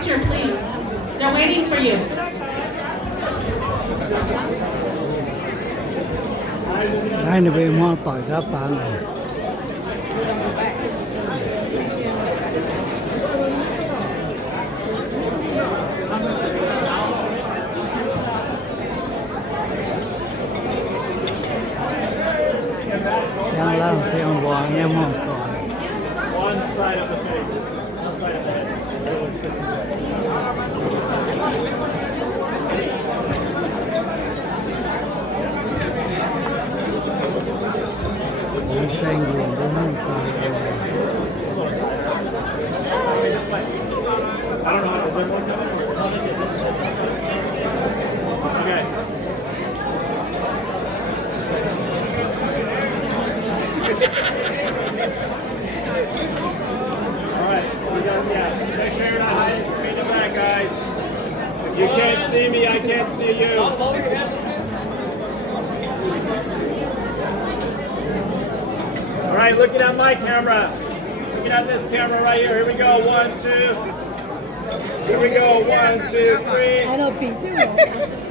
picture, please. They're waiting for you. ให้ในเวมองต่อยครับฟังเสียงล่างเสียงวางเนี่ยมองต่อย One side of the face, one side of the head. ผมแซงอยู่บนห้องต่อย I don't know how to do one. Okay. Alright, make sure you're not hiding from me in the back, guys. If you can't see me, I can't see you. Alright, looking at my camera. Looking at this camera right here. Here we go. 1, 2. Here we go. 1, 2, 3. I don't think too.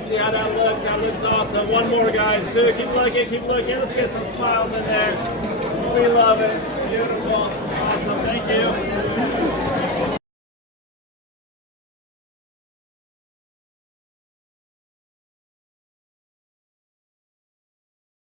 See how that looks? That looks awesome. One more, guys. 2. Keep looking. Keep looking. Let's get some smiles in there. We love it. Beautiful. Awesome. Thank you.